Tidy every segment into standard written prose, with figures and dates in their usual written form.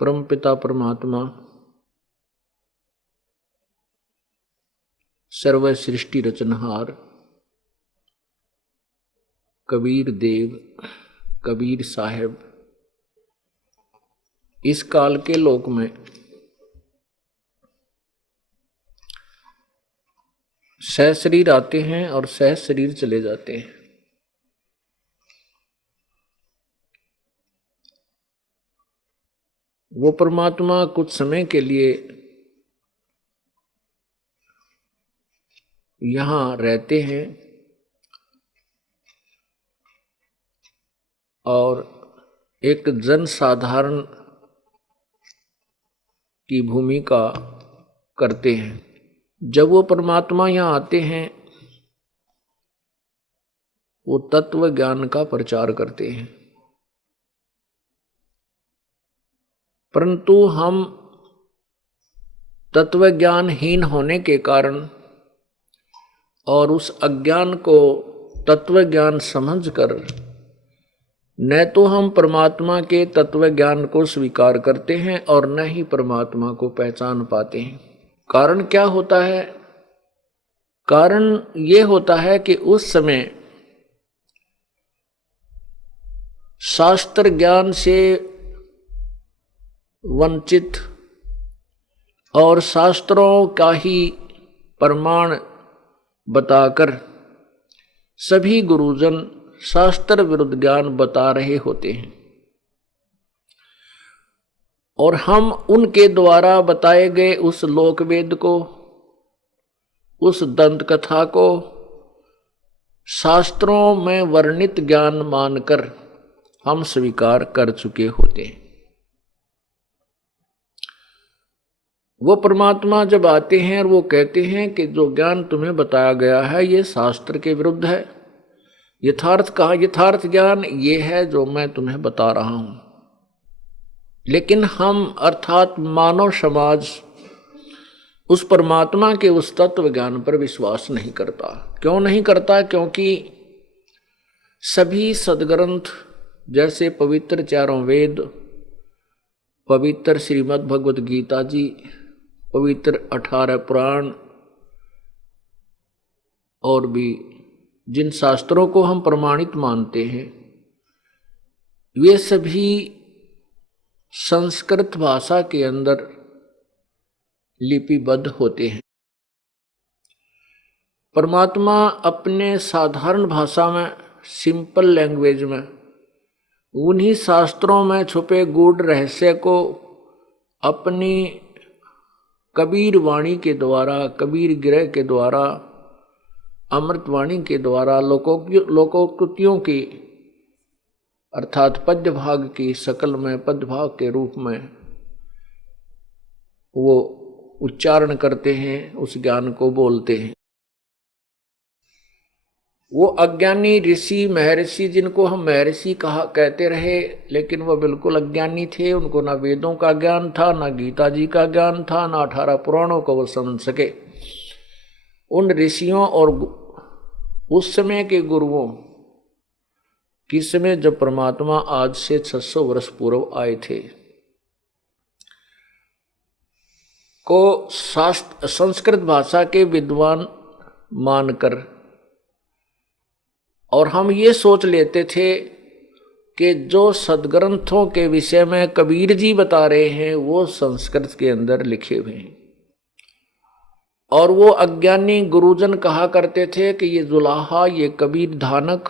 परमपिता परमात्मा सर्व सृष्टि रचनहार कबीर देव कबीर साहब इस काल के लोक में सह शरीर आते हैं और सह शरीर चले जाते हैं। वो परमात्मा कुछ समय के लिए यहां रहते हैं और एक जन साधारण की भूमिका करते हैं। जब वो परमात्मा यहाँ आते हैं वो तत्व ज्ञान का प्रचार करते हैं, परंतु हम तत्व ज्ञानहीन होने के कारण और उस अज्ञान को तत्व ज्ञान समझकर न तो हम परमात्मा के तत्व ज्ञान को स्वीकार करते हैं और न ही परमात्मा को पहचान पाते हैं। कारण क्या होता है? कारण ये होता है कि उस समय शास्त्र ज्ञान से वंचित और शास्त्रों का ही प्रमाण बताकर सभी गुरुजन शास्त्र विरुद्ध ज्ञान बता रहे होते हैं और हम उनके द्वारा बताए गए उस लोकवेद को, उस दंत कथा को शास्त्रों में वर्णित ज्ञान मानकर हम स्वीकार कर चुके होते हैं। वो परमात्मा जब आते हैं और वो कहते हैं कि जो ज्ञान तुम्हें बताया गया है ये शास्त्र के विरुद्ध है, यथार्थ ज्ञान ये है जो मैं तुम्हें बता रहा हूं। लेकिन हम अर्थात मानव समाज उस परमात्मा के उस तत्व ज्ञान पर विश्वास नहीं करता। क्यों नहीं करता? क्योंकि सभी सदग्रंथ जैसे पवित्र चारों वेद, पवित्र श्रीमद् भगवद गीता जी, पवित्र 18 पुराण और भी जिन शास्त्रों को हम प्रमाणित मानते हैं वे सभी संस्कृत भाषा के अंदर लिपिबद्ध होते हैं। परमात्मा अपने साधारण भाषा में, सिंपल लैंग्वेज में, उन्हीं शास्त्रों में छुपे गूढ़ रहस्य को अपनी कबीर वाणी के द्वारा, कबीर गिरह के द्वारा, अमृतवाणी के द्वारा, लोकोक्तियों की अर्थात पद्य भाग की शकल में, पद्य भाग के रूप में वो उच्चारण करते हैं, उस ज्ञान को बोलते हैं। वो अज्ञानी ऋषि महर्षि, जिनको हम महर्षि कहते रहे, लेकिन वह बिल्कुल अज्ञानी थे। उनको ना वेदों का ज्ञान था, ना गीता जी का ज्ञान था, ना 18 पुराणों को वो समझ सके। उन ऋषियों और उस समय के गुरुओं किस समय जब परमात्मा आज से 600 वर्ष पूर्व आए थे को संस्कृत भाषा के विद्वान मानकर और हम ये सोच लेते थे कि जो सदग्रंथों के विषय में कबीर जी बता रहे हैं वो संस्कृत के अंदर लिखे हुए हैं। और वो अज्ञानी गुरुजन कहा करते थे कि ये जुलाहा, ये कबीर धानक,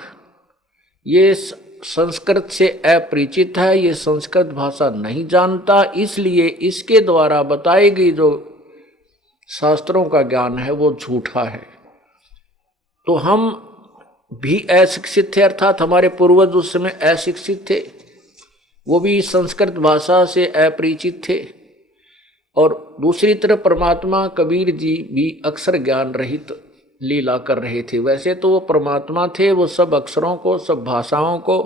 ये संस्कृत से अपरिचित है, ये संस्कृत भाषा नहीं जानता, इसलिए इसके द्वारा बताई गई जो शास्त्रों का ज्ञान है वो झूठा है। तो हम भी अशिक्षित थे, अर्थात हमारे पूर्वज उस समय अशिक्षित थे, वो भी संस्कृत भाषा से अपरिचित थे। और दूसरी तरफ परमात्मा कबीर जी भी अक्षर ज्ञान रहित लीला कर रहे थे। वैसे तो वो परमात्मा थे, वो सब अक्षरों को, सब भाषाओं को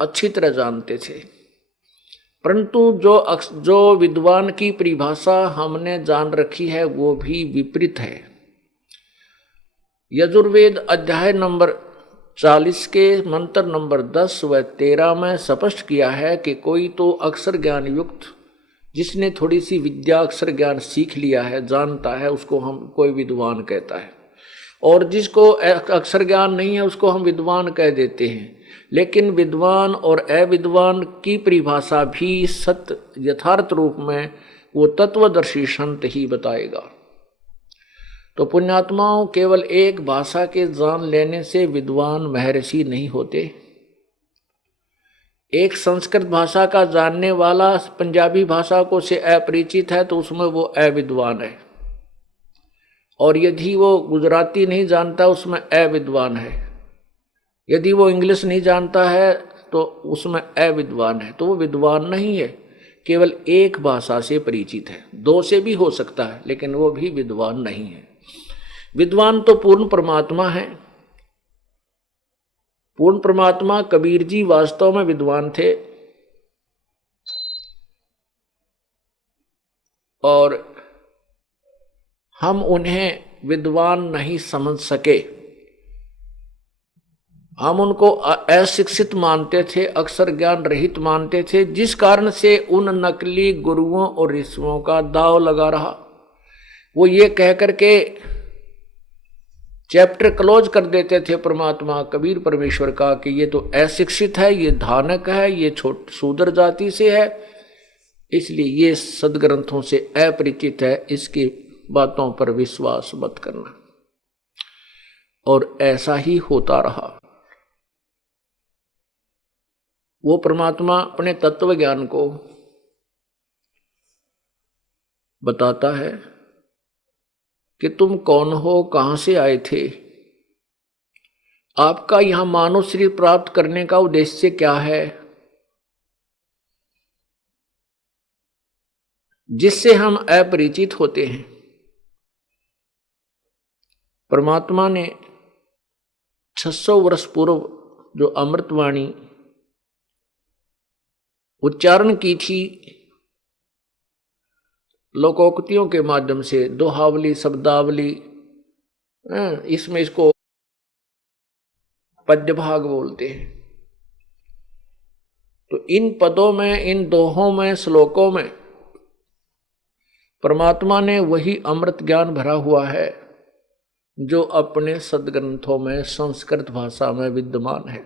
अच्छी तरह जानते थे, परंतु जो विद्वान की परिभाषा हमने जान रखी है वो भी विपरीत है। यजुर्वेद अध्याय नंबर 40 के मंत्र नंबर 10 व 13 में स्पष्ट किया है कि कोई तो अक्षर ज्ञान युक्त, जिसने थोड़ी सी विद्या अक्षर ज्ञान सीख लिया है, जानता है, उसको हम कोई विद्वान कहता है। और जिसको अक्षर ज्ञान नहीं है उसको हम विद्वान कह देते हैं। लेकिन विद्वान और अविद्वान की परिभाषा भी सत्य यथार्थ रूप में वो तत्वदर्शी संत ही बताएगा। तो पुण्यात्माओं, केवल एक भाषा के जान लेने से विद्वान महर्षि नहीं होते। एक संस्कृत भाषा का जानने वाला पंजाबी भाषा को से अपरिचित है तो उसमें वो अविद्वान है, और यदि वो गुजराती नहीं जानता उसमें अविद्वान है, यदि वो इंग्लिश नहीं जानता है तो उसमें अविद्वान है। तो वो विद्वान नहीं है, केवल एक भाषा से परिचित है। दो से भी हो सकता है लेकिन वो भी विद्वान नहीं है। विद्वान तो पूर्ण परमात्मा है। पूर्ण परमात्मा कबीर जी वास्तव में विद्वान थे, और हम उन्हें विद्वान नहीं समझ सके। हम उनको अशिक्षित मानते थे, अक्षर ज्ञान रहित मानते थे, जिस कारण से उन नकली गुरुओं और ऋषियों का दाव लगा रहा। वो ये कह करके चैप्टर क्लोज कर देते थे परमात्मा कबीर परमेश्वर का कि ये तो अशिक्षित है, ये धानक है, ये शूद्र जाति से है, इसलिए ये सदग्रंथों से अपरिचित है, इसकी बातों पर विश्वास मत करना। और ऐसा ही होता रहा। वो परमात्मा अपने तत्व ज्ञान को बताता है कि तुम कौन हो, कहां से आए थे, आपका यहां मानव शरीर प्राप्त करने का उद्देश्य क्या है, जिससे हम अपरिचित होते हैं। परमात्मा ने 600 वर्ष पूर्व जो अमृतवाणी उच्चारण की थी लोकोक्तियों के माध्यम से, दोहावली, शब्दावली, इसमें इसको पद्य भाग बोलते हैं। तो इन पदों में, इन दोहों में, श्लोकों में परमात्मा ने वही अमृत ज्ञान भरा हुआ है जो अपने सदग्रंथों में संस्कृत भाषा में विद्यमान है।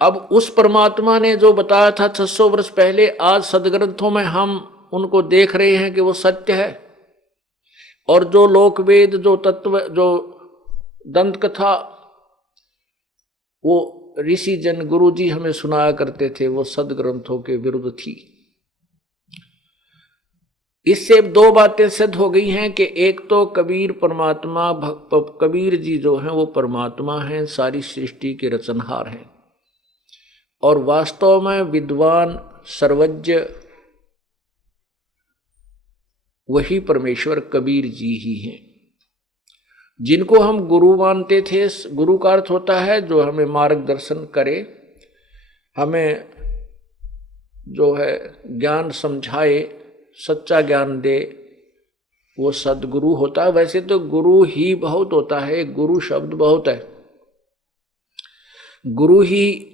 अब उस परमात्मा ने जो बताया था 600 वर्ष पहले, आज सदग्रंथों में हम उनको देख रहे हैं कि वो सत्य है। और जो लोकवेद, जो तत्व, जो दंत कथा वो ऋषि जन, गुरु जी हमें सुनाया करते थे, वो सदग्रंथों के विरुद्ध थी। इससे दो बातें सिद्ध हो गई हैं कि एक तो कबीर परमात्मा, कबीर जी जो हैं वो परमात्मा हैं, सारी सृष्टि के रचनहार हैं, और वास्तव में विद्वान सर्वज्ञ वही परमेश्वर कबीर जी ही हैं, जिनको हम गुरु मानते थे। गुरु का अर्थ होता है जो हमें मार्गदर्शन करे, हमें जो है ज्ञान समझाए, सच्चा ज्ञान दे, वो सदगुरु होता है। वैसे तो गुरु ही बहुत होता है, गुरु शब्द बहुत है। गुरु ही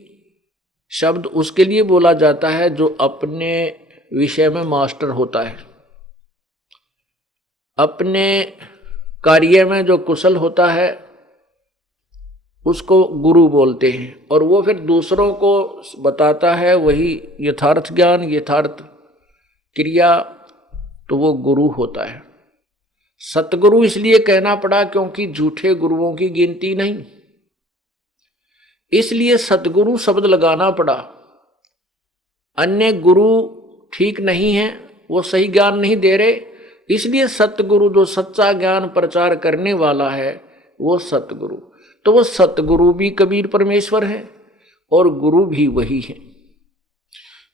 शब्द उसके लिए बोला जाता है जो अपने विषय में मास्टर होता है, अपने कार्य में जो कुशल होता है उसको गुरु बोलते हैं, और वो फिर दूसरों को बताता है वही यथार्थ ज्ञान, यथार्थ क्रिया, तो वो गुरु होता है। सतगुरु इसलिए कहना पड़ा क्योंकि झूठे गुरुओं की गिनती नहीं, इसलिए सतगुरु शब्द लगाना पड़ा। अन्य गुरु ठीक नहीं है, वो सही ज्ञान नहीं दे रहे, इसलिए सतगुरु जो सच्चा ज्ञान प्रचार करने वाला है वो सतगुरु। तो वो सतगुरु भी कबीर परमेश्वर है और गुरु भी वही है।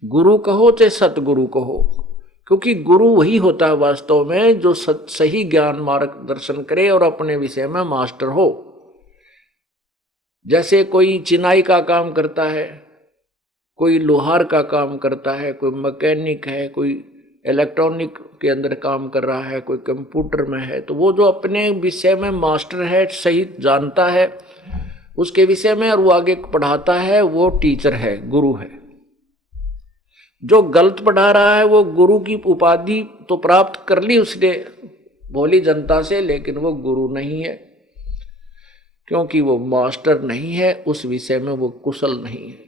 गुरु कहो चाहे सतगुरु कहो, क्योंकि गुरु वही होता है वास्तव में जो सही ज्ञान मार्गदर्शन करे और अपने विषय में मास्टर हो। जैसे कोई चिनाई का काम करता है, कोई लोहार का काम करता है, कोई मैकेनिक है, कोई इलेक्ट्रॉनिक के अंदर काम कर रहा है, कोई कंप्यूटर में है, तो वो जो अपने विषय में मास्टर है, सही जानता है उसके विषय में और वो आगे पढ़ाता है, वो टीचर है, गुरु है। जो गलत पढ़ा रहा है वो गुरु की उपाधि तो प्राप्त कर ली उसने भोली जनता से, लेकिन वो गुरु नहीं है, क्योंकि वो मास्टर नहीं है, उस विषय में वो कुशल नहीं है।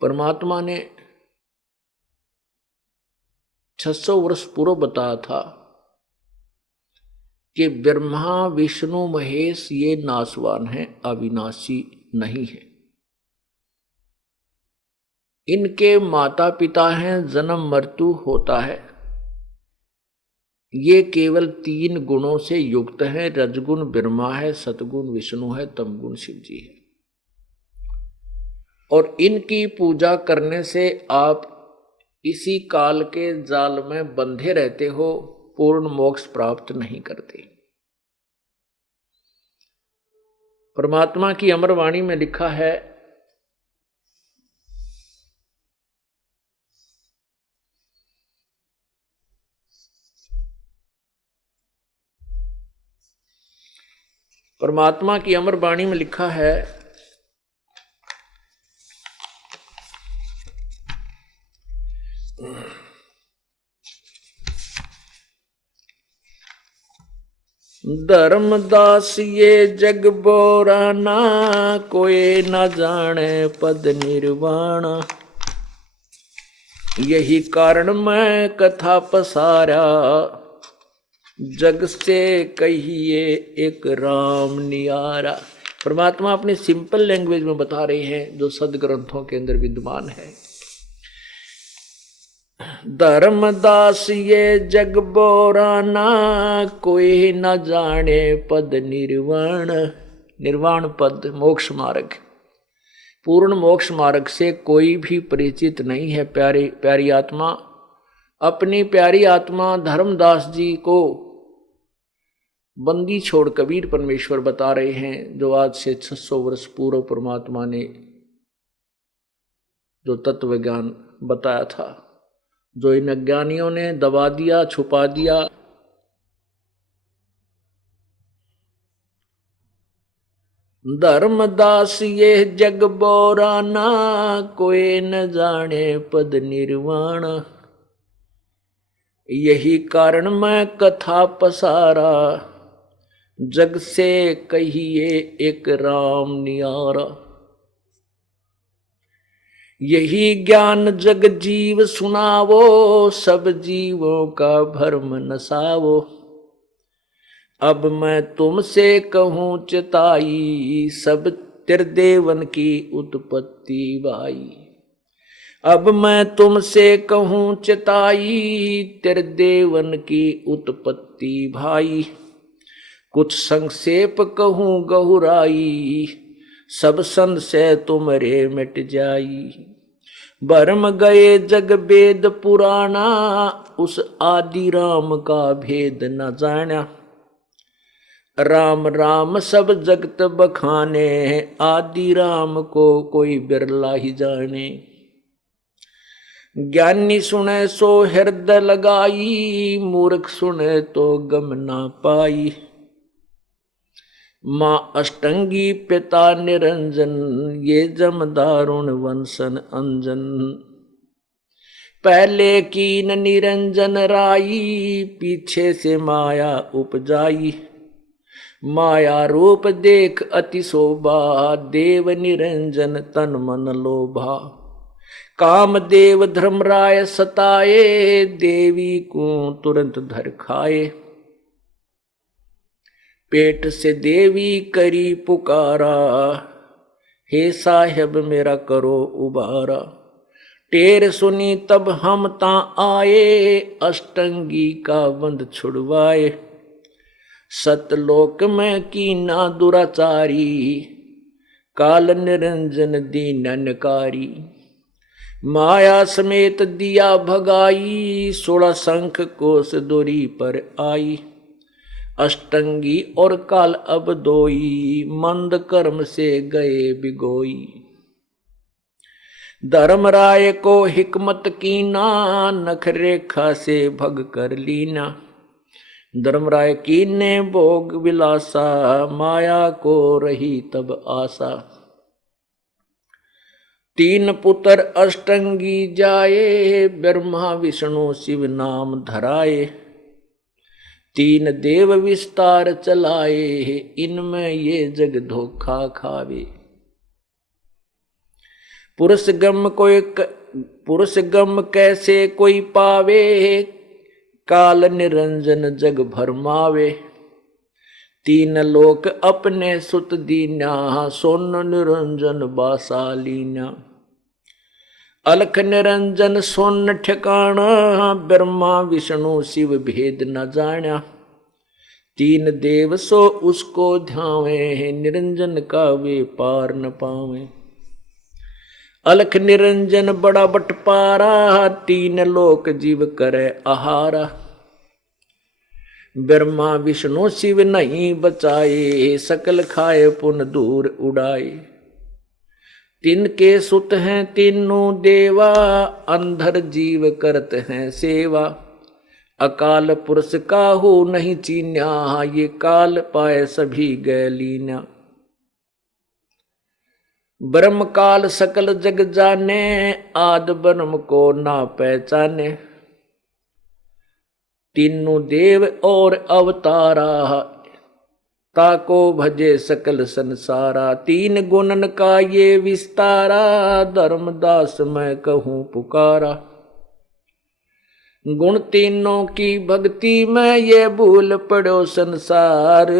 परमात्मा ने 600 वर्ष पूर्व बताया था कि ब्रह्मा विष्णु महेश ये नाशवान है, अविनाशी नहीं है। इनके माता पिता हैं, जन्म मृत्यु होता है। ये केवल 3 गुणों से युक्त हैं, रजगुण ब्रह्मा है, सतगुण विष्णु है, तमगुण शिव जी है। और इनकी पूजा करने से आप इसी काल के जाल में बंधे रहते हो, पूर्ण मोक्ष प्राप्त नहीं करते। परमात्मा की अमर वाणी में लिखा है, परमात्मा की अमर वाणी में लिखा है, धर्मदास ये जग बोराना, कोई न जाने पद निर्वाण। यही कारण मैं कथा पसारा, जग से कहिए एक राम नियारा। परमात्मा अपनी सिंपल लैंग्वेज में बता रहे हैं जो सदग्रंथों के अंदर विद्यमान है। धर्मदास ये जग बोराना, कोई न जाने पद निर्वाण। निर्वाण पद मोक्ष मार्ग, पूर्ण मोक्ष मार्ग से कोई भी परिचित नहीं है। प्यारी आत्मा, अपनी प्यारी आत्मा धर्मदास जी को बंदी छोड़ कबीर परमेश्वर बता रहे हैं, जो आज से 600 वर्ष पूर्व परमात्मा ने जो तत्व ज्ञान बताया था, जो इन अज्ञानियों ने दबा दिया, छुपा दिया। धर्मदास ये जग बोराना, कोई न जाने पद निर्वाण। यही कारण मैं कथा पसारा, जग से कहिए एक राम नियारा। यही ज्ञान जग जीव सुनावो, सब जीवों का भरम नसावो। अब मैं तुमसे कहूँ चिताई, सब त्रिदेवन की उत्पत्ति भाई। अब मैं तुमसे कहूँ चिताई, त्रिदेवन की उत्पत्ति भाई। कुछ संक्षेप कहूँ गहुराई, सब संशय तुमरे मिट जाई। भरम गए जग वेद पुराना, उस आदि राम का भेद न जाना। राम राम सब जगत बखाने, आदि राम को कोई बिरला ही जाने। ज्ञानी सुने सो हृदय लगाई, मूर्ख सुने तो गम ना पाई। माँ अष्टंगी पिता निरंजन, ये जम दारुण वंशन अंजन। पहले कीन निरंजन राई, पीछे से माया उपजाई। माया रूप देख अति शोभा, देव निरंजन तन मन लोभा। काम देव धर्मराय सताए, देवी को तुरंत धर खाए। पेट से देवी करी पुकारा, हे साहेब मेरा करो उबारा। टेर सुनी तब हम ता आए, अष्टंगी का बंध छुड़वाए। सतलोक में कीना दुराचारी, काल निरंजन दीननकारी। माया समेत दिया भगाई, 16 शंख कोस दूरी पर आई। अष्टंगी और काल अब दोई, मंद कर्म से गए बिगोई। धर्मराय को हिकमत कीना, नखरेखा से भग कर लीना। धर्मराय कीने भोग विलासा, माया को रही तब आशा। तीन पुत्र अष्टंगी जाए, ब्रह्मा विष्णु शिव नाम धराए। तीन देव विस्तार चलाए, इनमें ये जग धोखा खावे। पुरुष गम कैसे कोई पावे, काल निरंजन जग भरमावे। तीन लोक अपने सुत दीना, सोन निरंजन बासा लीना। अलख निरंजन सोन ठिकाना, ब्रह्मा विष्णु शिव भेद न जाना। तीन देव सो उसको ध्यावे, निरंजन का वे पार न पावे। अलख निरंजन बड़ा बटपारा, तीन लोक जीव करे आहारा। ब्रह्मा विष्णु शिव नहीं बचाए, सकल खाए पुन दूर उड़ाए। तिनके सुत हैं तीनों देवा, अंधर जीव करते हैं सेवा। अकाल पुरुष काहू नहीं चीन्या, ये काल पाए सभी गए लीना। ब्रह्म काल सकल जग जाने, आद ब्रह्म को ना पहचाने। तीनों देव और अवतारा, ताको भजे सकल संसारा। तीन गुणन का ये विस्तारा, धर्मदास मैं कहूँ पुकारा। गुण तीनों की भक्ति में ये भूल पड़ो संसार।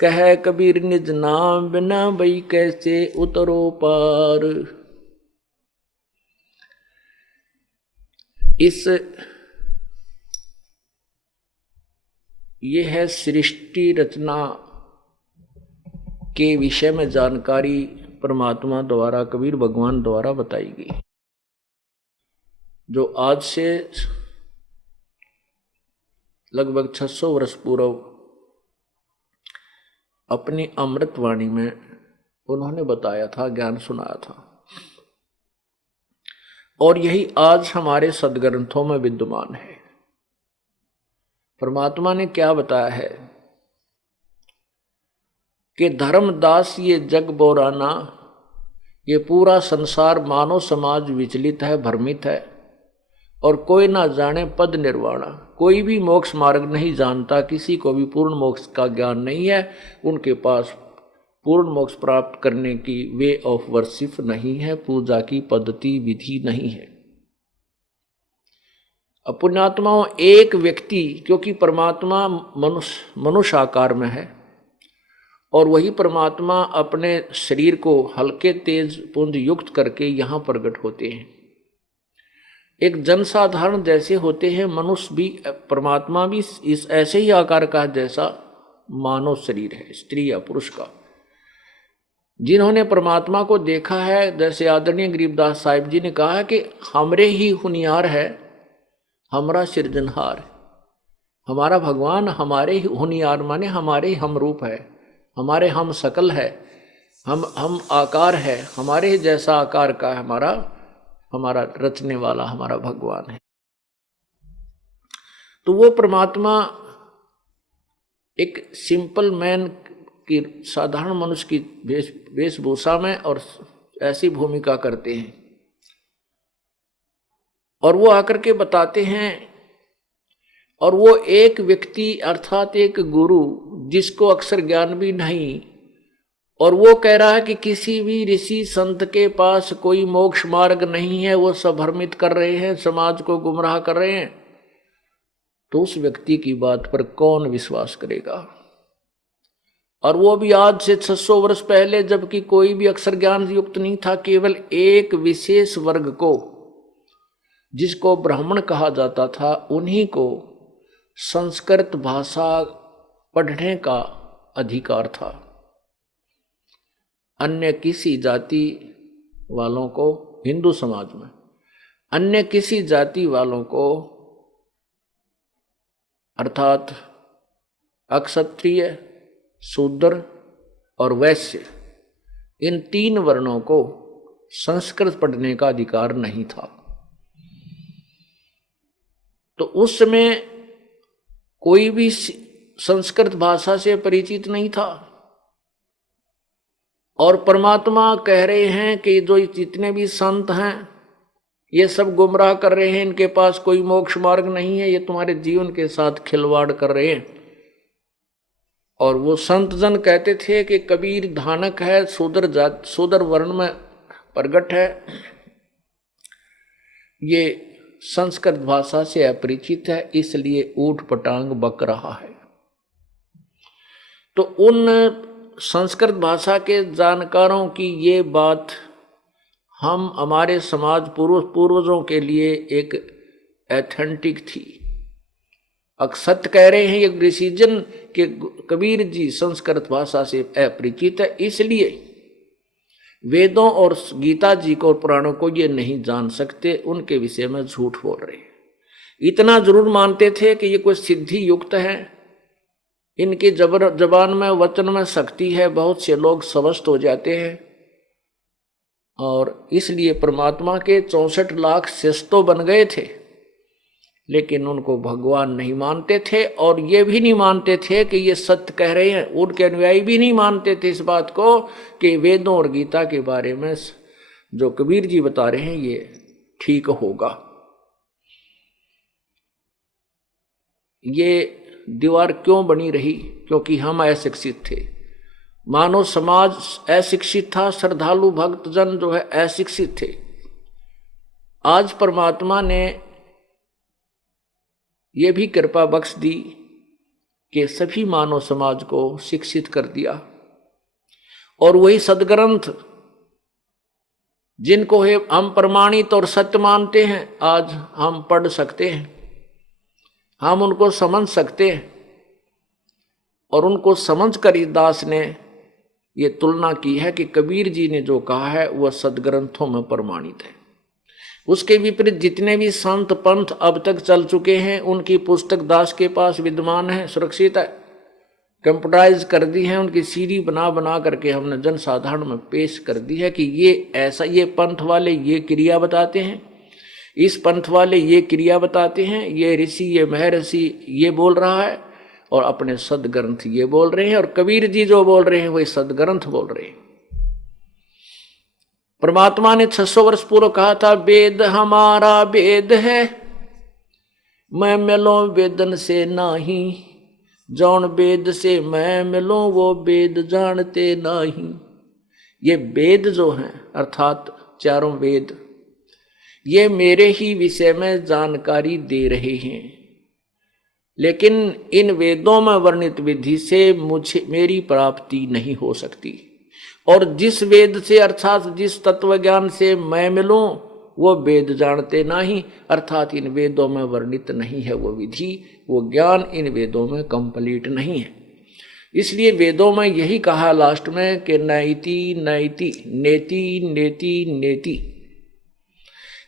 कह कबीर निज नाम बिना भई कैसे उतरो पार। ये है सृष्टि रचना के विषय में जानकारी परमात्मा द्वारा, कबीर भगवान द्वारा बताई गई, जो आज से लगभग 600 वर्ष पूर्व अपनी अमृतवाणी में उन्होंने बताया था, ज्ञान सुनाया था। और यही आज हमारे सदग्रंथों में विद्यमान है। परमात्मा ने क्या बताया है कि धर्मदास ये जग बोराना, ये पूरा संसार मानव समाज विचलित है, भ्रमित है, और कोई ना जाने पद निर्वाणा। कोई भी मोक्ष मार्ग नहीं जानता, किसी को भी पूर्ण मोक्ष का ज्ञान नहीं है। उनके पास पूर्ण मोक्ष प्राप्त करने की वे ऑफ वर्शिप नहीं है, पूजा की पद्धति विधि नहीं है। पुण्यात्माओं, एक व्यक्ति, क्योंकि परमात्मा मनुष्य आकार में है, और वही परमात्मा अपने शरीर को हल्के तेज पुंज युक्त करके यहाँ प्रकट होते हैं। एक जनसाधारण जैसे होते हैं, मनुष्य भी, परमात्मा भी इस ऐसे ही आकार का जैसा मानव शरीर है, स्त्री या पुरुष का। जिन्होंने परमात्मा को देखा है, जैसे आदरणीय गरीबदास साहिब जी ने कहा है कि हमरे ही हुनियार है, हमारा सृजनहार। हमारा भगवान हमारे ही हुनियार माने हमारे ही हम रूप है, हमारे हम सकल है, हम आकार है, हमारे ही जैसा आकार का है हमारा रचने वाला हमारा भगवान है। तो वो परमात्मा एक सिंपल मैन की, साधारण मनुष्य की वेशभूषा में और ऐसी भूमिका करते हैं, और वो आकर के बताते हैं। और वो एक व्यक्ति अर्थात एक गुरु, जिसको अक्षर ज्ञान भी नहीं, और वो कह रहा है कि किसी भी ऋषि संत के पास कोई मोक्ष मार्ग नहीं है, वो सब भ्रमित कर रहे हैं, समाज को गुमराह कर रहे हैं, तो उस व्यक्ति की बात पर कौन विश्वास करेगा? और वो भी आज से 600 वर्ष पहले, जबकि कोई भी अक्षर ज्ञान युक्त नहीं था। केवल एक विशेष वर्ग को, जिसको ब्राह्मण कहा जाता था, उन्हीं को संस्कृत भाषा पढ़ने का अधिकार था। अन्य किसी जाति वालों को, हिंदू समाज में अन्य किसी जाति वालों को, अर्थात अक्षत्रिय, शूद्र और वैश्य, इन 3 वर्णों को संस्कृत पढ़ने का अधिकार नहीं था। तो उस समय कोई भी संस्कृत भाषा से परिचित नहीं था। और परमात्मा कह रहे हैं कि जो जितने भी संत हैं ये सब गुमराह कर रहे हैं, इनके पास कोई मोक्ष मार्ग नहीं है, ये तुम्हारे जीवन के साथ खिलवाड़ कर रहे हैं। और वो संत जन कहते थे कि कबीर धानक है, शूद्र वर्ण में प्रगट है, ये संस्कृत भाषा से अपरिचित है, इसलिए ऊट पटांग बक रहा है। तो उन संस्कृत भाषा के जानकारों की ये बात हम हमारे समाज पूर्वजों के लिए एक एथेंटिक थी। सत्य कह रहे हैं ये ऋषिजन के कबीर जी संस्कृत भाषा से अपरिचित है, इसलिए वेदों और गीता जी को और पुराणों को ये नहीं जान सकते, उनके विषय में झूठ बोल रहे हैं। इतना जरूर मानते थे कि ये कोई सिद्धि युक्त है, इनकी जबान में वचन में शक्ति है, बहुत से लोग स्वस्थ हो जाते हैं। और इसलिए परमात्मा के 64 लाख शिष्य तो बन गए थे, लेकिन उनको भगवान नहीं मानते थे। और ये भी नहीं मानते थे कि ये सत्य कह रहे हैं, उनके अनुयायी भी नहीं मानते थे इस बात को कि वेदों और गीता के बारे में जो कबीर जी बता रहे हैं ये ठीक होगा। ये दीवार क्यों बनी रही? क्योंकि हम अशिक्षित थे, मानव समाज अशिक्षित था, श्रद्धालु भक्तजन जो है अशिक्षित थे। आज परमात्मा ने ये भी कृपा बख्श दी कि सभी मानव समाज को शिक्षित कर दिया, और वही सदग्रंथ जिनको हम प्रमाणित और सत्य मानते हैं आज हम पढ़ सकते हैं, हम उनको समझ सकते हैं। और उनको समझकर इस दास ने ये तुलना की है कि कबीर जी ने जो कहा है वह सदग्रंथों में प्रमाणित है। उसके विपरीत जितने भी संत पंथ अब तक चल चुके हैं उनकी पुस्तक दास के पास विद्यमान है, सुरक्षित है, कंप्यूटराइज कर दी है, उनकी सीडी बना बना करके हमने जनसाधारण में पेश कर दी है कि ये ऐसा, ये पंथ वाले ये क्रिया बताते हैं, इस पंथ वाले ये क्रिया बताते हैं, ये ऋषि ये महर्षि ये बोल रहा है, और अपने सदग्रंथ ये बोल रहे हैं। और कबीर जी जो बोल रहे हैं वही सदग्रंथ बोल रहे हैं। परमात्मा ने 600 वर्ष पूर्व कहा था, वेद हमारा वेद है, मैं मिलो वेदन से नाही, जौन वेद से मैं मिलो वो वेद जानते नहीं। ये वेद जो हैं अर्थात चारों वेद, ये मेरे ही विषय में जानकारी दे रहे हैं, लेकिन इन वेदों में वर्णित विधि से मेरी प्राप्ति नहीं हो सकती। और जिस वेद से अर्थात जिस तत्व ज्ञान से मैं मिलूं वो वेद जानते नहीं, अर्थात इन वेदों में वर्णित नहीं है वो विधि, वो ज्ञान इन वेदों में कंप्लीट नहीं है। इसलिए वेदों में यही कहा लास्ट में कि नैति नैति नेति नेति नेति,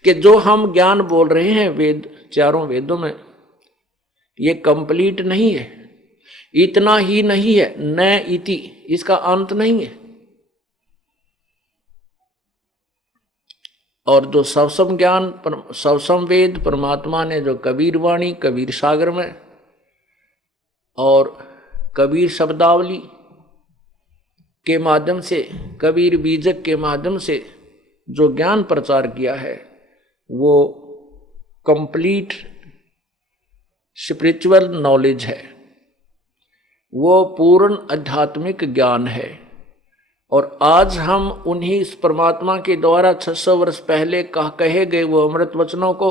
कि जो हम ज्ञान बोल रहे हैं वेद चारों वेदों में ये कंप्लीट नहीं है, इतना ही नहीं है, न इति, इसका अंत नहीं है। और जो सवसम ज्ञान सवसम वेद परमात्मा ने जो कबीर वाणी कबीर सागर में और कबीर शब्दावली के माध्यम से कबीर बीजक के माध्यम से जो ज्ञान प्रचार किया है वो कंप्लीट स्पिरिचुअल नॉलेज है, वो पूर्ण आध्यात्मिक ज्ञान है। और आज हम उन्हीं इस परमात्मा के द्वारा 600 वर्ष पहले कहे गए वो अमृत वचनों को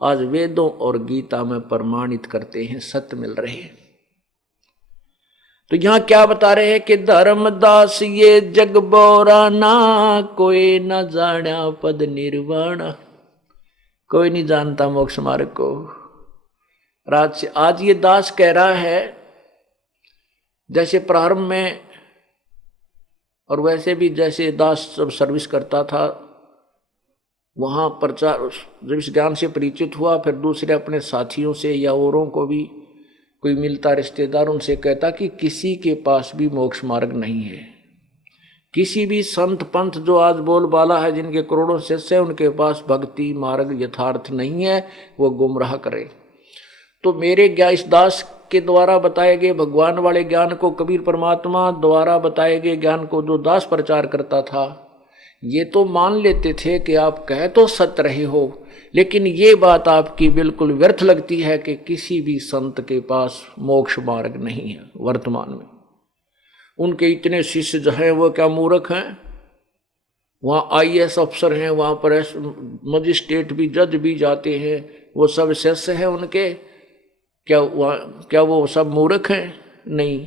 आज वेदों और गीता में प्रमाणित करते हैं, सत्य मिल रहे हैं। तो यहां क्या बता रहे हैं कि धर्मदास ये जग बोरा ना, कोई न जाना पद निर्वाणा, कोई नहीं जानता मोक्ष मार्ग को। आज ये दास कह रहा है, जैसे प्रारंभ में और वैसे भी जैसे दास जब सर्विस करता था वहाँ प्रचार जब इस ज्ञान से परिचित हुआ, फिर दूसरे अपने साथियों से या औरों को भी कोई मिलता रिश्तेदार उनसे कहता कि किसी के पास भी मोक्ष मार्ग नहीं है, किसी भी संत पंथ जो आज बोलबाला है, जिनके करोड़ों शिष्य है, उनके पास भक्ति मार्ग यथार्थ नहीं है, वो गुमराह करे। तो मेरे इस दास के द्वारा बताए गए भगवान वाले ज्ञान को, कबीर परमात्मा द्वारा बताए गए ज्ञान को जो दास प्रचार करता था, ये तो मान लेते थे कि आप कह तो सत्य रहे हो, लेकिन ये बात आपकी बिल्कुल व्यर्थ लगती है कि किसी भी संत के पास मोक्ष मार्ग नहीं है वर्तमान में। उनके इतने शिष्य जो हैं वो क्या मूर्ख हैं? वहाँ IAS अफसर हैं, वहाँ पर मजिस्ट्रेट भी, जज भी जाते हैं, वो सब शिष्य हैं उनके। क्या वो सब मूर्ख हैं? नहीं।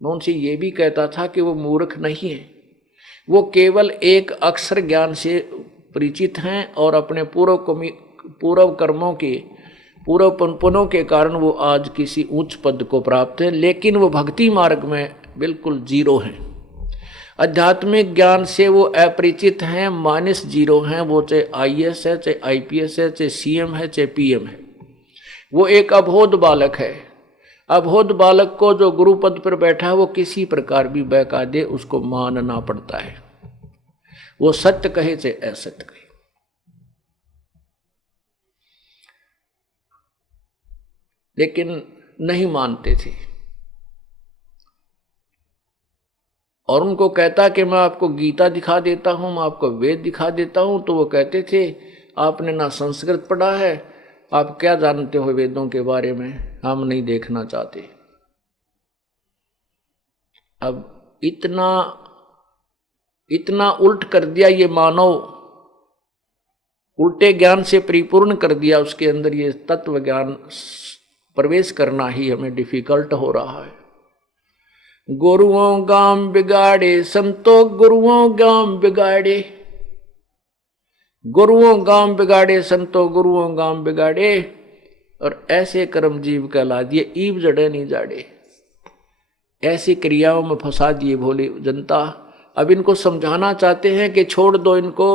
मैं उनसे ये भी कहता था कि वो मूर्ख नहीं है, वो केवल एक अक्षर ज्ञान से परिचित हैं और अपने पूर्व कर्मों के पूर्व पुण्यों के कारण वो आज किसी उच्च पद को प्राप्त है, लेकिन वो भक्ति मार्ग में बिल्कुल जीरो हैं। आध्यात्मिक ज्ञान से वो अपरिचित हैं, -0 हैं। वो चाहे IAS है, चाहे IPS है, चाहे CM है, चाहे PM है। वो एक अबोध बालक है। अबोध बालक को जो गुरु पद पर बैठा है, वो किसी प्रकार भी बहका दे उसको मानना पड़ता है, वो सत्य कहे चाहे असत्य कहे। लेकिन नहीं मानते थे, और उनको कहता कि मैं आपको गीता दिखा देता हूं, मैं आपको वेद दिखा देता हूं, तो वो कहते थे आपने ना संस्कृत पढ़ा है, आप क्या जानते हो वेदों के बारे में, हम नहीं देखना चाहते। अब इतना उल्ट कर दिया ये मानव, उल्टे ज्ञान से परिपूर्ण कर दिया, उसके अंदर ये तत्व ज्ञान प्रवेश करना ही हमें डिफिकल्ट हो रहा है। गुरुओं गाम बिगाड़े संतो, गुरुओं गाम बिगाड़े, गुरुओं गाम बिगाड़े संतो, गुरुओं गाम बिगाड़े, और ऐसे कर्म जीव कहला दिए, ईब जड़े नहीं जाड़े। ऐसी क्रियाओं में फंसा दिए भोली जनता। अब इनको समझाना चाहते हैं कि छोड़ दो इनको,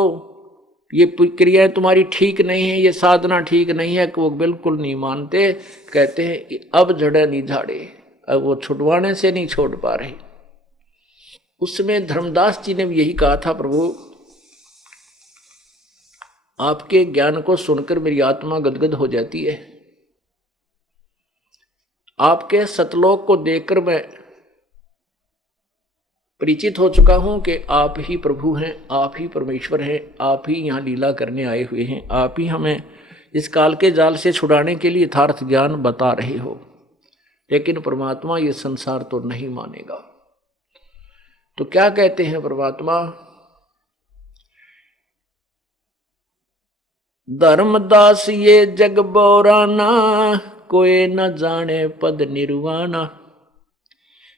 ये क्रियाएं तुम्हारी ठीक नहीं है, ये साधना ठीक नहीं है, कि वो बिल्कुल नहीं मानते। कहते हैं अब जड़े नहीं झाड़े, अब वो छुड़वाने से नहीं छोड़ पा रहे। उसमें धर्मदास जी ने भी यही कहा था, प्रभु आपके ज्ञान को सुनकर मेरी आत्मा गदगद हो जाती है, आपके सतलोक को देखकर मैं परिचित हो चुका हूं कि आप ही प्रभु हैं, आप ही परमेश्वर हैं, आप ही यहाँ लीला करने आए हुए हैं, आप ही हमें इस काल के जाल से छुड़ाने के लिए यथार्थ ज्ञान बता रहे हो। लेकिन परमात्मा ये संसार तो नहीं मानेगा। तो क्या कहते हैं परमात्मा? धर्मदास ये जग बोराना, कोई न जाने पद निर्वाणा,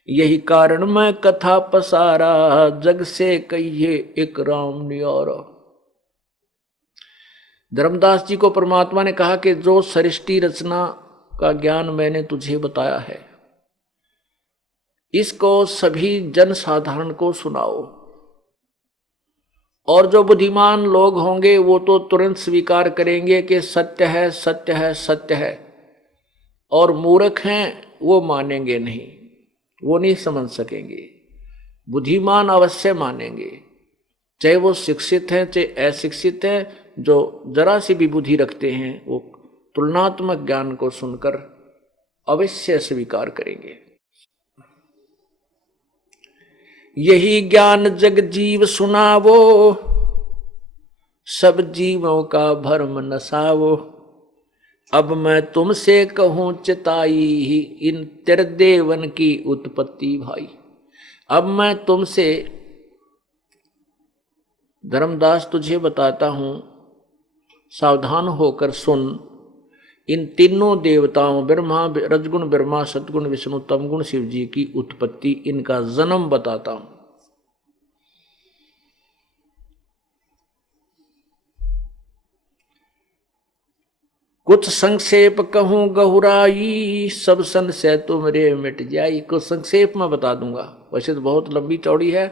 यही कारण मैं कथा पसारा, जग से कहिए एक राम न्यारा। धर्मदास जी को परमात्मा ने कहा कि जो सृष्टि रचना का ज्ञान मैंने तुझे बताया है, इसको सभी जन साधारण को सुनाओ, और जो बुद्धिमान लोग होंगे वो तो तुरंत स्वीकार करेंगे कि सत्य है, सत्य है, सत्य है, और मूर्ख हैं वो मानेंगे नहीं, वो नहीं समझ सकेंगे। बुद्धिमान अवश्य मानेंगे, चाहे वो शिक्षित हैं चाहे अशिक्षित हैं। जो जरा सी भी बुद्धि रखते हैं वो तुलनात्मक ज्ञान को सुनकर अवश्य स्वीकार करेंगे। यही ज्ञान जग जीव सुनावो, सब जीवों का भरम नसावो, अब मैं तुमसे कहूं चिताई, इन त्रिदेवन की उत्पत्ति भाई। अब मैं तुमसे धर्मदास तुझे बताता हूं, सावधान होकर सुन। इन तीनों देवताओं ब्रह्मा, रजगुण ब्रह्मा, सतगुण विष्णु, तमगुण शिव जी की उत्पत्ति, इनका जन्म बताता हूं। कुछ संक्षेप कहूं गहुराई, सब संशय तुमरे मिट जाई। कुछ संक्षेप में बता दूंगा, वैसे तो बहुत लंबी चौड़ी है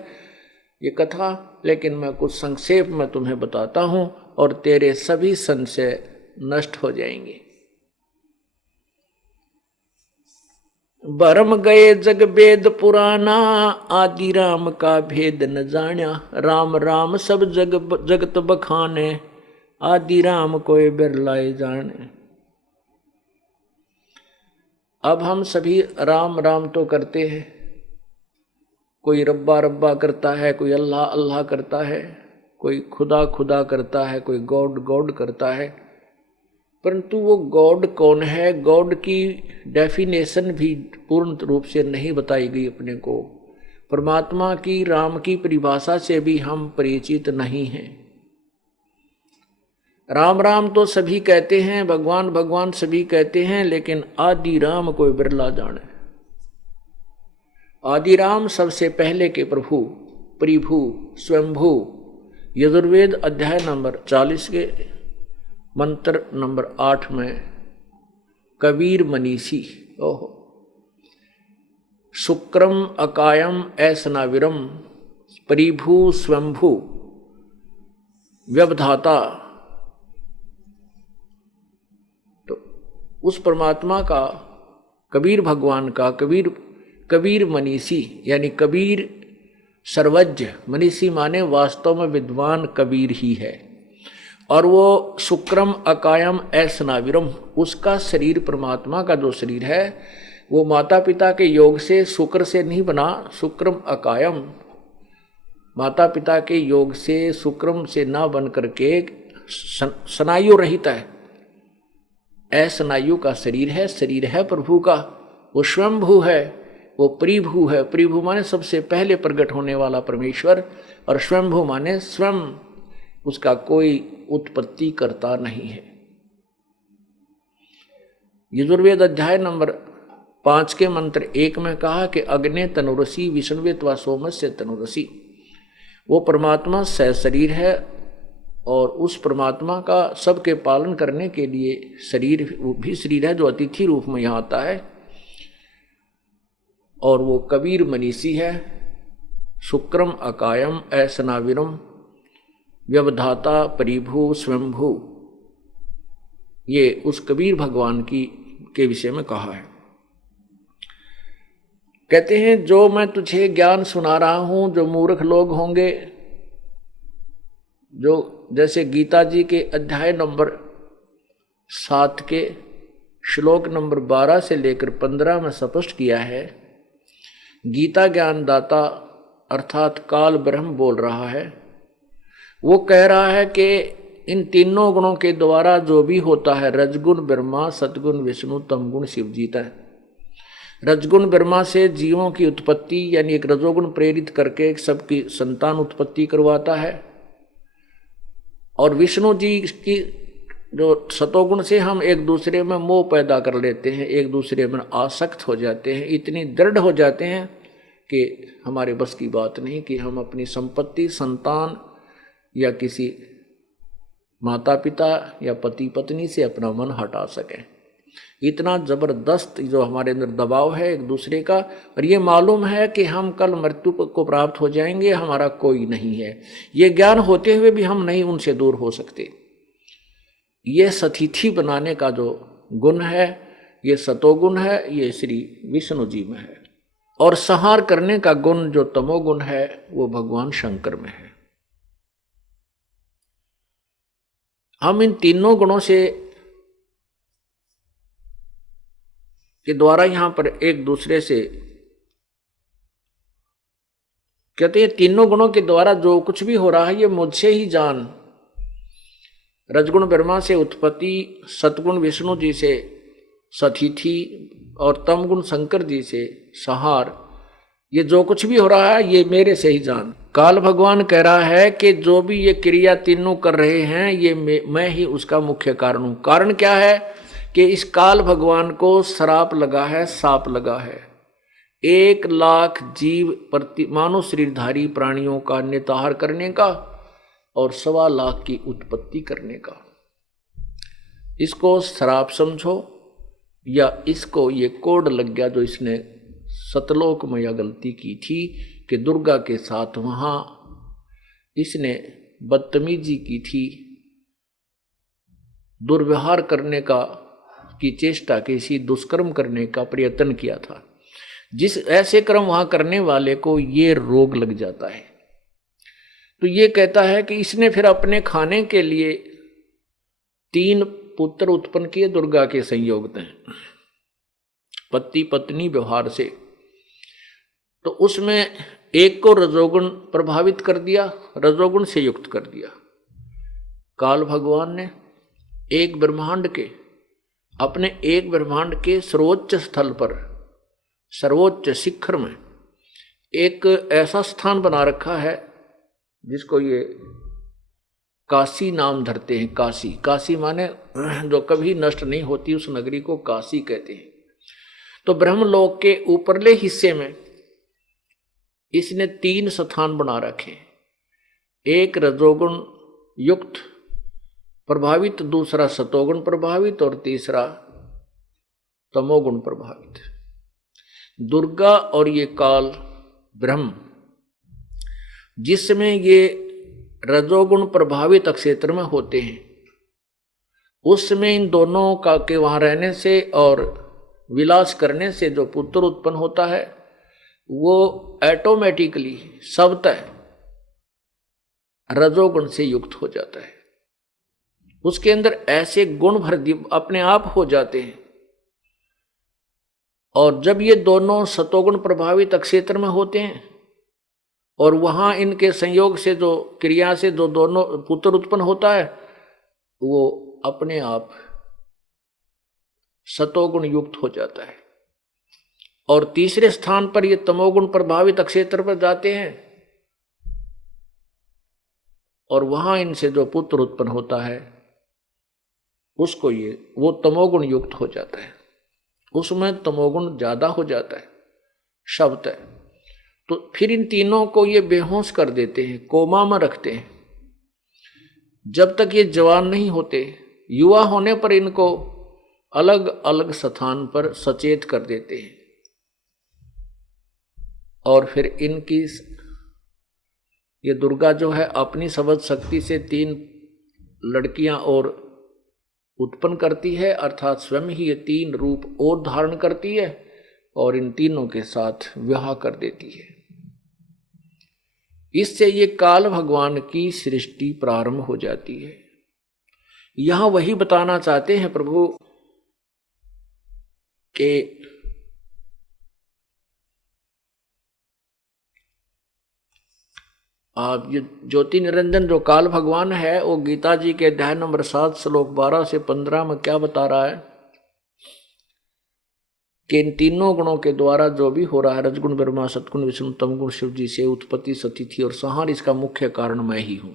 ये कथा, लेकिन मैं कुछ संक्षेप में तुम्हें बताता हूं और तेरे सभी संशय नष्ट हो जाएंगे। भरम गए जग वेद पुराना, आदि राम का भेद न जान्या। राम राम सब जगत बखाने, आदि राम कोई बिरलाए जाने। अब हम सभी राम राम तो करते हैं, कोई रब्बा रब्बा करता है, कोई अल्लाह अल्लाह करता है, कोई खुदा खुदा करता है, कोई गॉड गॉड करता है। परंतु वो गॉड कौन है, गॉड की डेफिनेशन भी पूर्ण रूप से नहीं बताई गई अपने को। परमात्मा की, राम की परिभाषा से भी हम परिचित नहीं हैं। राम राम तो सभी कहते हैं, भगवान भगवान सभी कहते हैं, लेकिन आदि राम कोई बिरला जाने। आदि राम सबसे पहले के प्रभु, परिभू, स्वयंभू। यजुर्वेद अध्याय नंबर 40 के मंत्र नंबर 8 में कबीर मनीषी, ओहो, शुक्रम अकायम ऐसनाविरम परिभू स्वयंभू व्यवधाता। तो उस परमात्मा का, कबीर भगवान का, कबीर मनीषी यानी कबीर सर्वज्ञ। मनीषी माने वास्तव में विद्वान कबीर ही है। और वो शुक्रम अकायम ऐसनाविरम, उसका शरीर, परमात्मा का जो शरीर है वो माता पिता के योग से, शुक्र से नहीं बना। शुक्रम अकायम, माता पिता के योग से, शुक्रम से ना बन करके स्नायु रहित है। ऐसनायु का शरीर है प्रभु का। वो स्वयंभू है, वो परिभू है। परिभू माने सबसे पहले प्रकट होने वाला परमेश्वर, और स्वयंभू माने स्वयं, उसका कोई उत्पत्ति करता नहीं है। यजुर्वेद अध्याय नंबर 5 के मंत्र 1 में कहा कि अग्ने तनुरसी विष्णुवेत्वा सोमस्य तनुरसी। वो परमात्मा सहशरीर है, और उस परमात्मा का सबके पालन करने के लिए शरीर भी शरीर है, जो अतिथि रूप में यहाँ आता है। और वो कबीर मनीषी है। शुक्रम अकायम ऐसनाविरम व्यवधाता परिभू स्वयंभू, ये उस कबीर भगवान के विषय में कहा है। कहते हैं जो मैं तुझे ज्ञान सुना रहा हूं, जो मूर्ख लोग होंगे, जो जैसे गीता जी के अध्याय नंबर 7 के श्लोक नंबर 12 से लेकर 15 में स्पष्ट किया है, गीता ज्ञान दाता अर्थात काल ब्रह्म बोल रहा है। वो कह रहा है कि इन तीनों गुणों के द्वारा जो भी होता है, रजगुण ब्रह्मा, सतगुण विष्णु, तमगुण शिव जीता है। रजगुण ब्रह्मा से जीवों की उत्पत्ति यानी एक रजोगुण प्रेरित करके सबकी संतान उत्पत्ति करवाता है। और विष्णु जी की जो सतोगुण से हम एक दूसरे में मोह पैदा कर लेते हैं, एक दूसरे में आसक्त हो जाते हैं, इतनी दृढ़ हो जाते हैं कि हमारे बस की बात नहीं कि हम अपनी संपत्ति, संतान या किसी माता पिता या पति पत्नी से अपना मन हटा सकें। इतना जबरदस्त जो हमारे अंदर दबाव है एक दूसरे का, और ये मालूम है कि हम कल मृत्यु को प्राप्त हो जाएंगे, हमारा कोई नहीं है। ये ज्ञान होते हुए भी हम नहीं उनसे दूर हो सकते। ये सतिथि बनाने का जो गुण है, ये सतोगुण है, ये श्री विष्णु जी में है। और संहार करने का गुण जो तमोगुण है, वो भगवान शंकर में है। हम इन तीनों गुणों से के द्वारा यहां पर एक दूसरे से कहते हैं, तीनों गुणों के द्वारा जो कुछ भी हो रहा है ये मुझसे ही जान। रजगुण ब्रह्मा से उत्पत्ति, सतगुण विष्णु जी से सतिथि, और तमगुण शंकर जी से संहार, ये जो कुछ भी हो रहा है ये मेरे से ही जान। काल भगवान कह रहा है कि जो भी ये क्रिया तीनों कर रहे हैं, ये मैं ही उसका मुख्य कारण हूं। कारण क्या है कि इस काल भगवान को श्राप लगा है, साप लगा है। 1 लाख जीव प्रति मानव शरीरधारी प्राणियों का निताहार करने का और 1.25 लाख की उत्पत्ति करने का। इसको श्राप समझो या इसको ये कोड लग गया जो इसने सतलोक में यह गलती की थी कि दुर्गा के साथ वहां इसने बदतमीजी की थी, दुर्व्यवहार करने का की चेष्टा, किसी दुष्कर्म करने का प्रयत्न किया था। जिस ऐसे कर्म वहां करने वाले को ये रोग लग जाता है। तो ये कहता है कि इसने फिर अपने खाने के लिए 3 पुत्र उत्पन्न किए दुर्गा के संयोग में, पति पत्नी व्यवहार से। तो उसमें एक को रजोगुण प्रभावित कर दिया, रजोगुण से युक्त कर दिया। काल भगवान ने एक ब्रह्मांड के, अपने एक ब्रह्मांड के सर्वोच्च स्थल पर, सर्वोच्च शिखर में एक ऐसा स्थान बना रखा है जिसको ये काशी नाम धरते हैं। काशी, काशी माने जो कभी नष्ट नहीं होती, उस नगरी को काशी कहते हैं। तो ब्रह्मलोक के ऊपरले हिस्से में इसने 3 स्थान बना रखे, एक रजोगुण युक्त प्रभावित, दूसरा सतोगुण प्रभावित और तीसरा तमोगुण प्रभावित। दुर्गा और ये काल ब्रह्म, जिसमें ये रजोगुण प्रभावित क्षेत्र में होते हैं, उसमें इन दोनों का के वहां रहने से और विलास करने से जो पुत्र उत्पन्न होता है वो ऑटोमेटिकली स्वतः रजोगुण से युक्त हो जाता है। उसके अंदर ऐसे गुण भर अपने आप हो जाते हैं। और जब ये दोनों सतोगुण प्रभावित क्षेत्र में होते हैं और वहां इनके संयोग से जो क्रिया से जो दोनों पुत्र उत्पन्न होता है वो अपने आप सतोगुण युक्त हो जाता है। और तीसरे स्थान पर ये तमोगुण प्रभावित क्षेत्र पर जाते हैं और वहां इनसे जो पुत्र उत्पन्न होता है उसको वो तमोगुण युक्त हो जाता है, उसमें तमोगुण ज्यादा हो जाता है शब्द है। तो फिर इन तीनों को ये बेहोश कर देते हैं, कोमा में रखते हैं। जब तक ये जवान नहीं होते, युवा होने पर इनको अलग अलग स्थान पर सचेत कर देते हैं और फिर इनकी ये दुर्गा जो है अपनी समझ शक्ति से 3 लड़कियां और उत्पन्न करती है, अर्थात स्वयं ही ये 3 रूप और धारण करती है और इन तीनों के साथ विवाह कर देती है। इससे ये काल भगवान की सृष्टि प्रारंभ हो जाती है। यहां वही बताना चाहते हैं प्रभु कि आप ये ज्योति निरंजन जो काल भगवान है वो गीता जी के अध्याय नंबर 7 श्लोक 12 से 15 में क्या बता रहा है कि इन तीनों गुणों के द्वारा जो भी हो रहा है, रजगुण ब्रह्मा, सतगुण विष्णु, तमगुण शिव जी से उत्पत्ति सतिथि और संहार, इसका मुख्य कारण मैं ही हूं।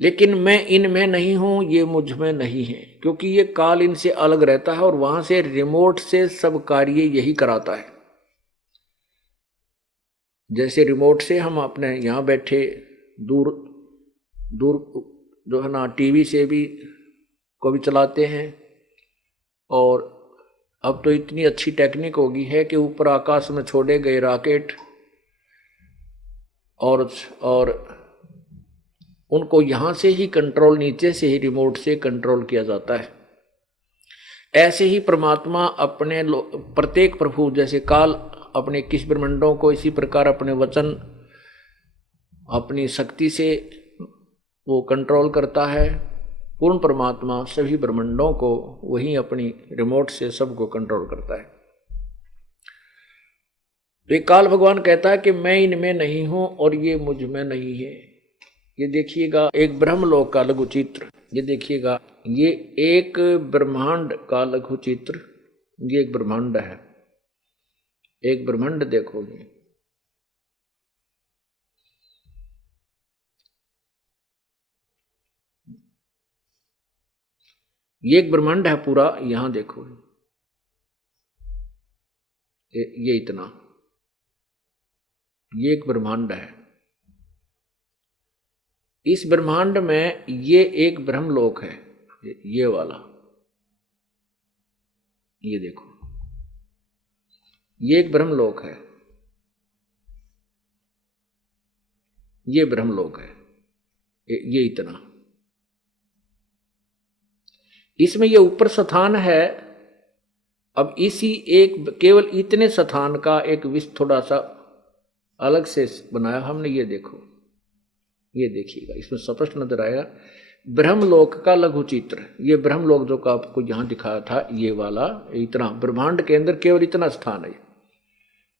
लेकिन मैं इनमें नहीं हूं, ये मुझ में नहीं है, क्योंकि ये काल इनसे अलग रहता है और वहां से रिमोट से सब कार्य यही कराता है। जैसे रिमोट से हम अपने यहाँ बैठे दूर दूर जो है ना टीवी से भी को भी चलाते हैं। और अब तो इतनी अच्छी टेक्निक होगी है कि ऊपर आकाश में छोड़े गए रॉकेट और उनको यहाँ से ही कंट्रोल, नीचे से ही रिमोट से कंट्रोल किया जाता है। ऐसे ही परमात्मा अपने प्रत्येक प्रभु, जैसे काल अपने 21 ब्रह्मांडों को इसी प्रकार अपने वचन, अपनी शक्ति से वो कंट्रोल करता है। पूर्ण परमात्मा सभी ब्रह्मांडों को वही अपनी रिमोट से सबको कंट्रोल करता है। तो ये काल भगवान कहता है कि मैं इनमें नहीं हूं और ये मुझ में नहीं है। ये देखिएगा एक ब्रह्मलोक का लघु चित्र, ये देखिएगा ये एक ब्रह्मांड का लघु चित्र, ये एक ब्रह्मांड है, एक ब्रह्मांड देखोगे। ये एक ब्रह्मांड है पूरा, यहां देखो ये इतना, ये एक ब्रह्मांड है। इस ब्रह्मांड में ये एक ब्रह्मलोक है, ये वाला, ये देखो ये एक ब्रह्मलोक है, ये ब्रह्मलोक है, ये इतना। इसमें ये ऊपर स्थान है अब इसी एक केवल इतने स्थान का एक विश्व थोड़ा सा अलग से बनाया हमने। ये देखो, ये देखिएगा, इसमें स्पष्ट नजर आएगा ब्रह्मलोक का लघु चित्र। ये ब्रह्मलोक जो का आपको यहां दिखाया था, ये वाला इतना ब्रह्मांड के अंदर केवल इतना स्थान है,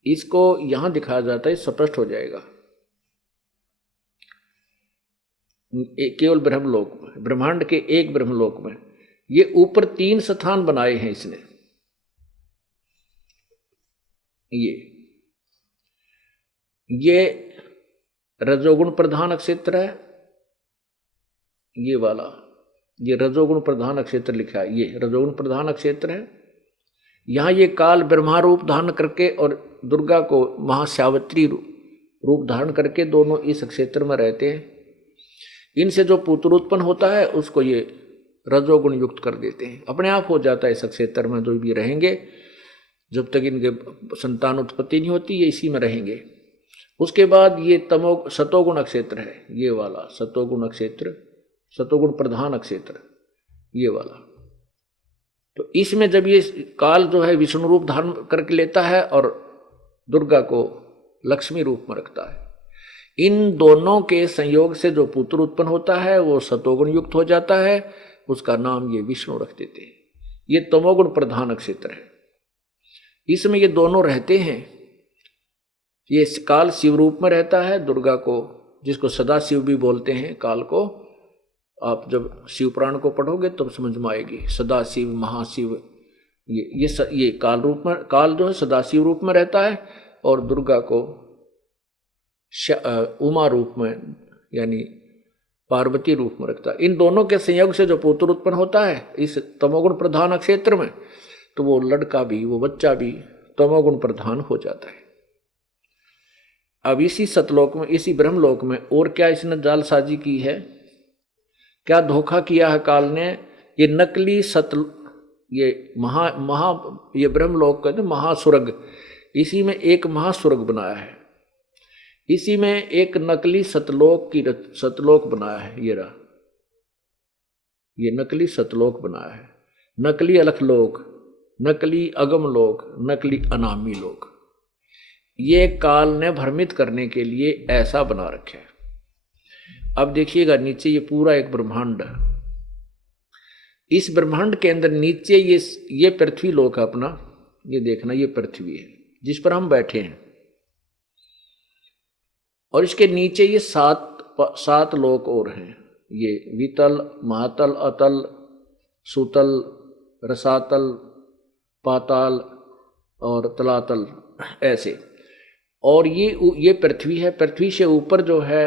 इसको यहां दिखाया जाता है, स्पष्ट हो जाएगा। केवल ब्रह्मलोक में, ब्रह्मांड के एक ब्रह्मलोक में ये ऊपर 3 स्थान बनाए हैं इसने। ये रजोगुण प्रधान क्षेत्र है, ये वाला, ये रजोगुण प्रधान क्षेत्र लिखा है, ये रजोगुण प्रधान क्षेत्र है। यहां ये काल ब्रह्मा रूप धारण करके और दुर्गा को महासावित्री रूप धारण करके दोनों इस क्षेत्र में रहते हैं। इनसे जो पुत्र उत्पन्न होता है उसको ये रजोगुण युक्त कर देते हैं, अपने आप हो जाता है इस क्षेत्र में। जो भी रहेंगे जब तक इनके संतान उत्पत्ति नहीं होती, ये इसी में रहेंगे। उसके बाद ये सतोगुण क्षेत्र है, ये वाला सतोगुण क्षेत्र, सतोगुण प्रधान क्षेत्र, ये वाला। तो इसमें जब ये काल जो है विष्णु रूप धारण करके लेता है और दुर्गा को लक्ष्मी रूप में रखता है, इन दोनों के संयोग से जो पुत्र उत्पन्न होता है वो सतोगुण युक्त हो जाता है, उसका नाम ये विष्णु रख देते हैं। ये तमोगुण प्रधान क्षेत्र है, इसमें ये दोनों रहते हैं। ये काल शिव रूप में रहता है, दुर्गा को, जिसको सदा शिव भी बोलते हैं काल को, आप जब शिव पुराण को पढ़ोगे तब समझ में आएगी। सदा शिव, महाशिव, ये काल रूप में, काल जो है सदाशिव रूप में रहता है और दुर्गा को उमा रूप में यानी पार्वती रूप में रखता है। इन दोनों के संयोग से जो पुत्र उत्पन्न होता है इस तमोगुण प्रधान क्षेत्र में, तो वो लड़का भी, वो बच्चा भी तमोगुण प्रधान हो जाता है। अब इसी सतलोक में, इसी ब्रह्मलोक में और क्या इसने जालसाजी की है, क्या धोखा किया है काल ने। ये नकली ये ये ब्रह्मलोक कहते हैं महास्वर्ग, इसी में एक महास्वर्ग बनाया है, इसी में एक नकली सतलोक बनाया है। ये रहा, ये नकली सतलोक बनाया है, नकली अलखलोक, नकली अगम लोक, नकली अनामी लोक। ये काल ने भ्रमित करने के लिए ऐसा बना रखा है। अब देखिएगा नीचे ये पूरा एक ब्रह्मांड है, इस ब्रह्मांड के अंदर नीचे ये पृथ्वी लोक है अपना, ये देखना, ये पृथ्वी है जिस पर हम बैठे हैं, और इसके नीचे ये सात लोक और हैं। ये वितल, महातल, अतल, सुतल, रसातल, पाताल और तलातल, ऐसे। और ये पृथ्वी है। पृथ्वी से ऊपर जो है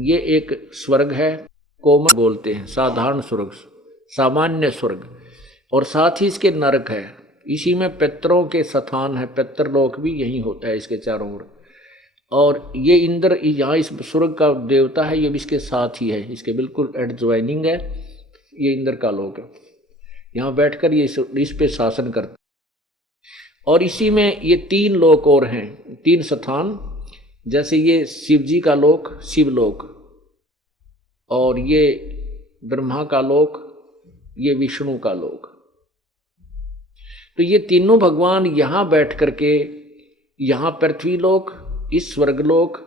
ये एक स्वर्ग है, कोमल बोलते हैं, साधारण स्वर्ग, सामान्य स्वर्ग, और साथ ही इसके नरक है। इसी में पितरों के स्थान है, पितरलोक भी यही होता है इसके चारों ओर। और ये इंद्र यहाँ इस स्वर्ग का देवता है, ये भी इसके साथ ही है, इसके बिल्कुल एडजॉइनिंग है, ये इंद्र का लोक है। यहाँ बैठकर ये इस पे शासन करता है। और इसी में ये 3 लोक और हैं, 3 स्थान, जैसे ये शिव जी का लोक, शिवलोक, और ये ब्रह्मा का लोक, ये विष्णु का लोक। तो ये तीनों भगवान यहाँ बैठ करके यहाँ पृथ्वी लोक, इस स्वर्गलोक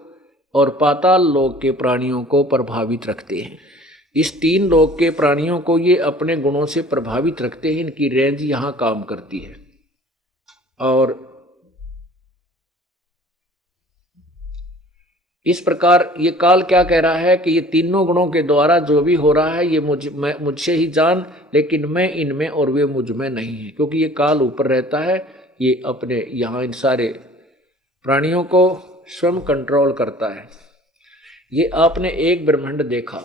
और पाताल लोक के प्राणियों को प्रभावित रखते हैं। इस 3 लोक के प्राणियों को ये अपने गुणों से प्रभावित रखते हैं, इनकी रेंज यहाँ काम करती है। और इस प्रकार ये काल क्या कह रहा है कि ये तीनों गुणों के द्वारा जो भी हो रहा है ये मुझसे ही जान, लेकिन मैं इनमें और वे मुझ में नहीं है। क्योंकि ये काल ऊपर रहता है, ये अपने यहाँ इन सारे प्राणियों को स्वयं कंट्रोल करता है। ये आपने एक ब्रह्मांड देखा।